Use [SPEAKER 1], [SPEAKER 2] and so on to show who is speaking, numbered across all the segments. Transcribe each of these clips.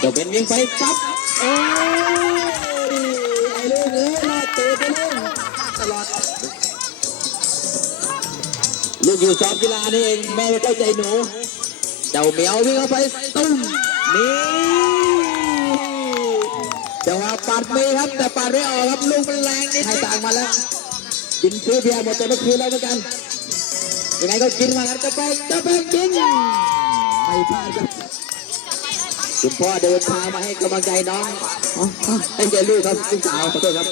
[SPEAKER 1] เจ้าเป็นวิ่งไปซับโอ้ยไอ้ลูกเอ้ยลอดตัวไปเลูกตลอดลูกอยู่สอบกีฬานี่เองแม่ไม่เข้าใจหนู เจ้าเหมียววิ่งเข้าไปตุ้มนี่เจ้าว่าปัดไม่ครับแต่ปัดไม่ออกครับลูกมันแรงนิดให้ต่างมาแล้วกินเพื่อเพียหมดแต่เมื่อคืนแล้วเหมือนกันยังไงก็กินมากันจะไปจะไปกินไม่พลาดครับ คุณพ่อเดินทางมาให้กำลังใจน้องให้ใจลูกครับลูกสาวขอโทษครับ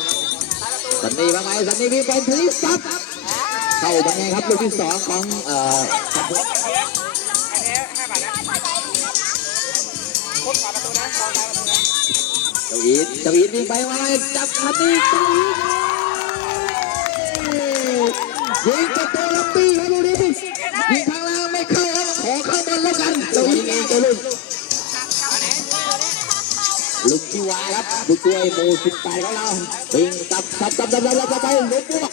[SPEAKER 1] สันนี่ว่าไงสันนี่วิ่งไปพลิกซับเข้าเป็นไงครับลูกที่สองของเอ่อเจ้าอีทเจ้าอีทวิ่งไปว่าไงจับคันนี้เจ้าอีทยิงประตูลับปี้ครับลูกนี้ยิงข้างล่างไม่เข้าครับขอเข้าบอลแล้วกันเจ้ายิงเองเจ้าลูก ลุกที่วาครับผู้ช่วยหมู่สิบแปดของเราวิ่งตับตับตับตับตับตับไปลุกพวก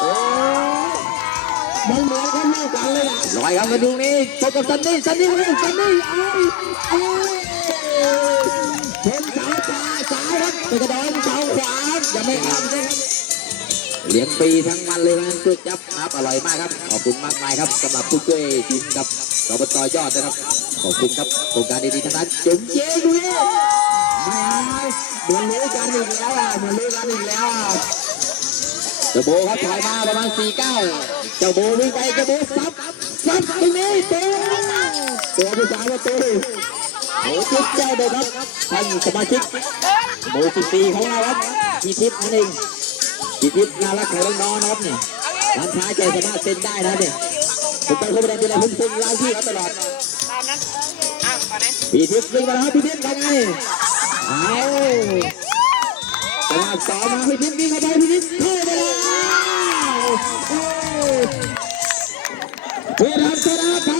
[SPEAKER 1] โอ้มันเหมือนกันเล่ากันเลยนะลอยครับมาดูนี่พบกับซันนี่ซันนี่เลยซันนี่เอ้ยเอ้ยชนเสายตาซ้ายครับไปกระโดดเสาขวาอย่าไม่ข้ามใช่ครับ เลี้ยงปีทั้งมันเลยนะตัวจับครับอร่อยมากครับ ขอบคุณมากมายครับสำหรับผู้ช่วยทีมกับอบตยอดนะครับ ขอบคุณครับโครงการดีๆทั้งนั้นจุ๋มเจ๊ดูนี่ไม่เอาเหมือนรู้กันอีกแล้วอะเหมือนรู้กันอีกแล้วอะเจ้าโบครับถอยมาประมาณสี่เก้าเจ้าโบวิ่งไปเจ้าโบซับซับตรงนี้ตัวตัวผู้สาวประตูโอ้จุดเจ้าเด็กครับท่านสมาชิกโบสิบสี่ของเราครับกีทิพย์นั่นเอง จิตวิทน่ารักของน้อนน้องนี่ร้านช้าใจสามารถเซ็นได้นะเนี่ยผมต้องเข้าไปดูแลพุ่งพุ่มร้านที่เขาตลอดปีทิพย์วิ่งมาแล้วพี่ทิพย์ยัไงเอาจังหวะสองมาพี่ทิพย์วิ่งเข้าไปพี่ทิพย์เข้าไปแล้วเวลาเซราพา